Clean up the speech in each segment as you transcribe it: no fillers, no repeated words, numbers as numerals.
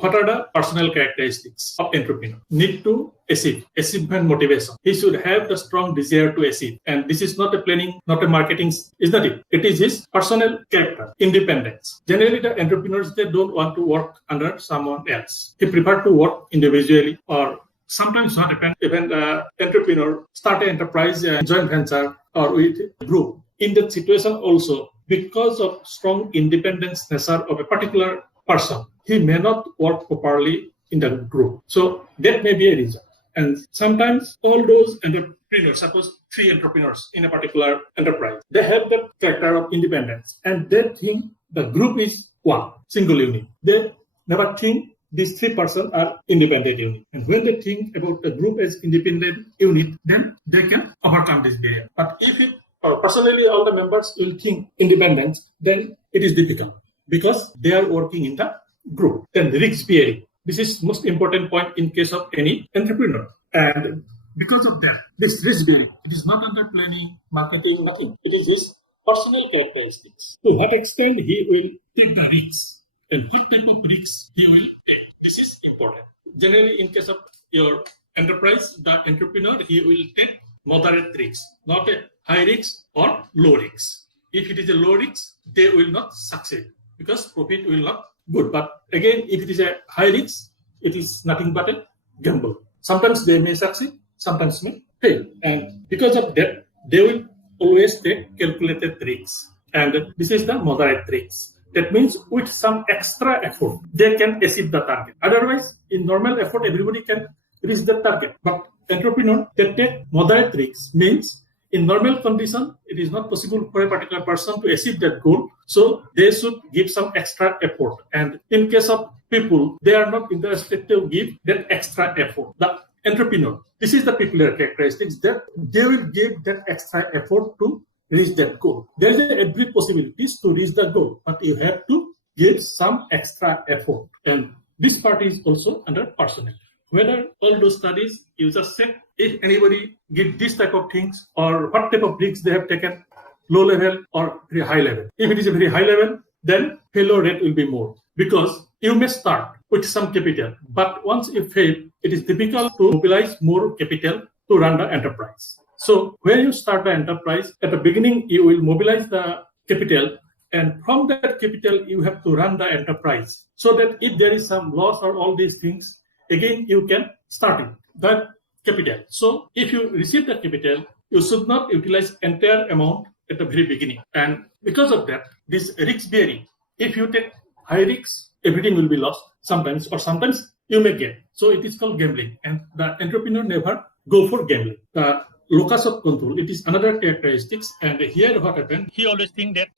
What are the personal characteristics of entrepreneur? Need to achieve, achievement motivation. He should have the strong desire to achieve. And this is not a planning, not a marketing, is not it? It is his personal character, independence. Generally, the entrepreneurs, they don't want to work under someone else. He prefer to work individually, or sometimes what happens, even the entrepreneur start an enterprise, joint venture, or with a group. In that situation also, because of strong independence nature of a particular person, he may not work properly in the group. So that may be a reason. And sometimes all those entrepreneurs, suppose 3 entrepreneurs in a particular enterprise, they have the character of independence, and they think the group is one, single unit. They never think these 3 persons are independent unit. And when they think about the group as independent unit, then they can overcome this barrier. But if it, or personally all the members will think independence, then it is difficult because they are working in the group. Then risk bearing. This is most important point in case of any entrepreneur. And because of that, this risk bearing, it is not under planning, marketing, nothing. It is his personal characteristics. To what extent he will take the risks and what type of risks he will take. This is important. Generally, in case of your enterprise, the entrepreneur, he will take moderate risks, not a high risk or low risk. If it is a low risk, they will not succeed because profit will not good. But again, if it is a high risk, it is nothing but a gamble. Sometimes they may succeed, sometimes may fail. And because of that, they will always take calculated risks. And this is the moderate risks. That means with some extra effort, they can achieve the target. Otherwise, in normal effort, everybody can reach the target. But entrepreneur, they take moderate risks, means in normal condition, it is not possible for a particular person to achieve that goal. So they should give some extra effort. And in case of people, they are not interested to give that extra effort. The entrepreneur, this is the peculiar characteristics that they will give that extra effort to reach that goal. There is every possibilities to reach the goal, but you have to give some extra effort. And this part is also under personal. Whether all those studies, you just check if anybody give this type of things or what type of risks they have taken, low level or very high level. If it is a very high level, then failure rate will be more because you may start with some capital, but once you fail, it is difficult to mobilize more capital to run the enterprise. So when you start the enterprise, at the beginning, you will mobilize the capital, and from that capital, you have to run the enterprise so that if there is some loss or all these things, again, you can start it, that capital. So if you receive the capital, you should not utilize entire amount at the very beginning. And because of that, this risk bearing, if you take high risks, everything will be lost sometimes, or sometimes you may gain. So it is called gambling. And the entrepreneur never go for gambling. The locus of control, it is another characteristics. And here what happened, he always think that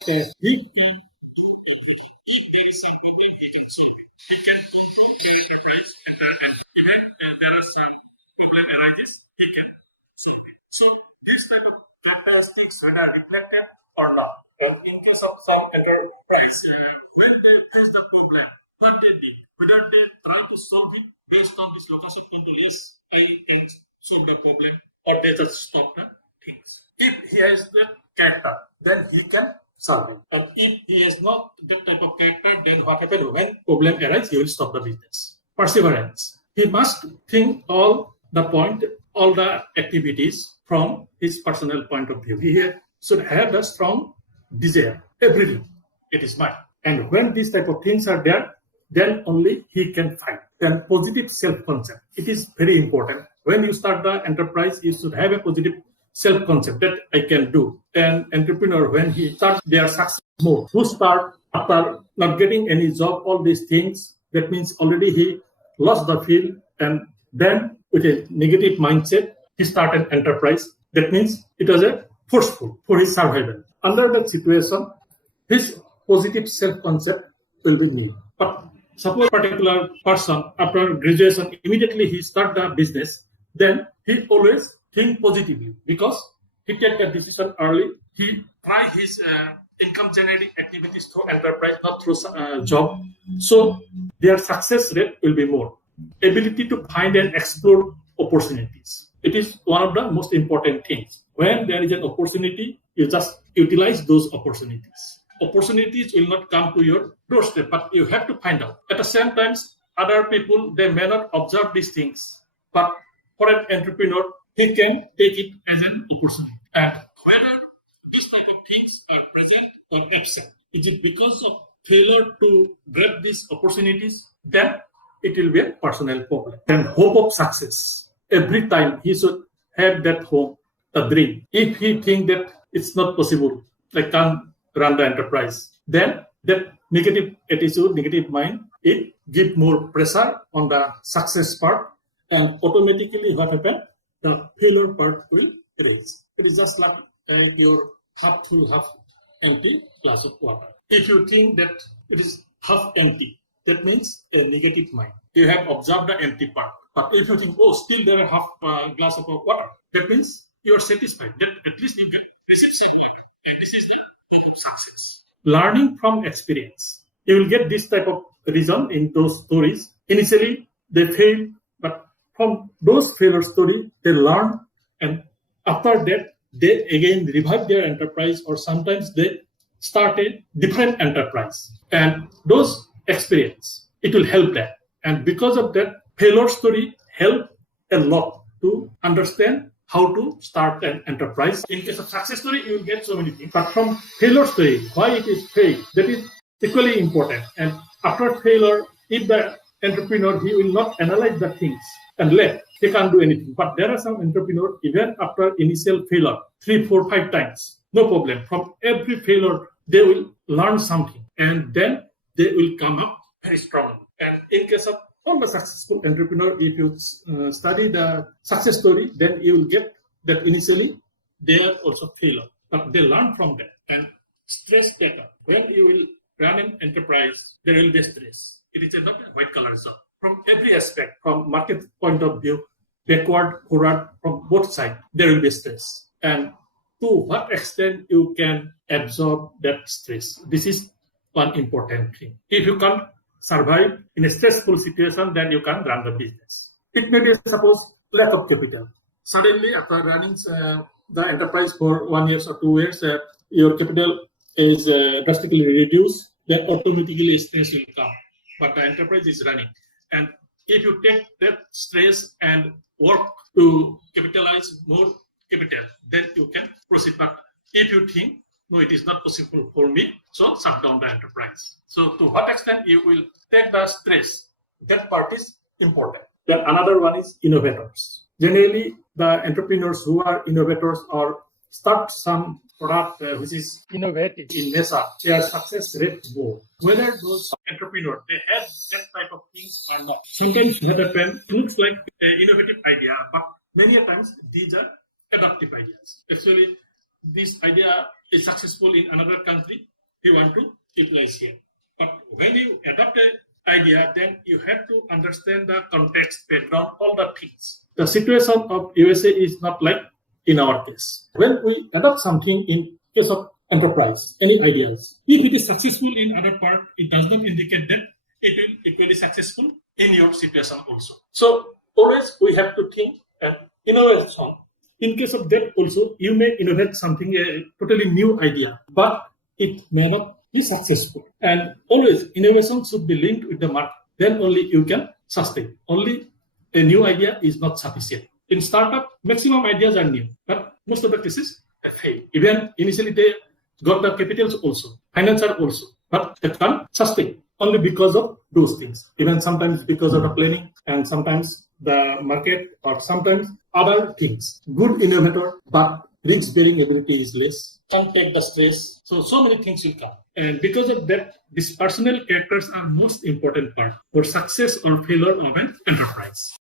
characteristics that are reflected or not. In case of some enterprise, when they face the problem, what they did, whether they try to solve it based on this locus of control, yes, I can solve the problem, or they just stop the things. If he has that character, then he can solve it. And if he has not that type of character, then what happens when problem arises, he will stop the business. Perseverance. He must think all the point, all the activities from his personal point of view. He should have a strong desire. Everything, it is mine. And when these type of things are there, then only he can fight. Then positive self-concept. It is very important. When you start the enterprise, you should have a positive self-concept that I can do. An entrepreneur, when he starts their success mode, who start after not getting any job, all these things, that means already he lost the field, and then with a negative mindset, he started enterprise. That means it was a forceful for his survival. Under that situation, his positive self-concept will be new. But suppose a particular person, after graduation, immediately he start the business, then he always think positively because he take the decision early. He try his income generating activities through enterprise, not through job. So their success rate will be more. Ability to find and explore opportunities. It is one of the most important things. When there is an opportunity, you just utilize those opportunities. Opportunities will not come to your doorstep, but you have to find out. At the same time, other people, they may not observe these things, but for an entrepreneur, he can take it as an opportunity. And whether these type of things are present or absent, is it because of failure to grab these opportunities? Then it will be a personal problem. And hope of success. Every time he should have that hope, a dream. If he think that it's not possible, I can't run the enterprise, then that negative attitude, negative mind, it give more pressure on the success part, and automatically what happens? The failure part will rise. It is just like your half full, half empty glass of water. If you think that it is half empty, that means a negative mind. You have observed the empty part. But if you think, oh, still there are half glass of water, that means you are satisfied. That at least you get receive some water. And this is the success. Learning from experience. You will get this type of reason in those stories. Initially, they fail, but from those failure stories, they learn, and after that, they again revive their enterprise, or sometimes they start a different enterprise. And those experience, it will help them. And because of that, failure story help a lot to understand how to start an enterprise. In case of success story, you will get so many things. But from failure story, why it is failed, that is equally important. And after failure, if the entrepreneur, he will not analyze the things and left, he can't do anything. But there are some entrepreneurs, even after initial failure, 3, 4, 5 times, no problem. From every failure, they will learn something, and then they will come up very strong. And in case of all the successful entrepreneur, if you study the success story, then you will get that initially they are also failure, but they learn from that. And stress better. When you will run an enterprise, there will be stress. It is not a white collar job. From every aspect, from market point of view, backward, forward, from both sides, there will be stress. And to what extent you can absorb that stress? This is one important thing. If you can't survive in a stressful situation, then you can run the business. It may be, suppose, lack of capital. Suddenly, after running the enterprise for 1 year or 2 years, your capital is drastically reduced, then automatically stress will come. But the enterprise is running. And if you take that stress and work to capitalize more capital, then you can proceed. But if you think, no, it is not possible for me, so shut down the enterprise. So to what extent you will take the stress, that part is important. Then another one is innovators. Generally, the entrepreneurs who are innovators or start some product which is innovative in nature, their success rate more. Whether those entrepreneurs, they have that type of things or not. Sometimes what happens, it looks like an innovative idea, but many times these are adaptive ideas. Actually, this idea is successful in another country, you want to utilize here. But when you adopt an idea, then you have to understand the context, background, all the things. The situation of USA is not like in our case. When we adopt something in case of enterprise, any ideas, if it is successful in other part, it does not indicate that it will equally successful in your situation also. So always we have to think and innovation. In case of that also, you may innovate something, a totally new idea, but it may not be successful. And always innovation should be linked with the market. Then only you can sustain. Only a new idea is not sufficient. In startup, maximum ideas are new, but most of the cases fail. Even initially they got the capitals also, financial also, but they can't sustain only because of those things. Even sometimes because of the planning, and sometimes the market, or sometimes other things. Good innovator, but risk-bearing ability is less, can't take the stress. So many things will come. And because of that, these personal characters are most important part for success or failure of an enterprise.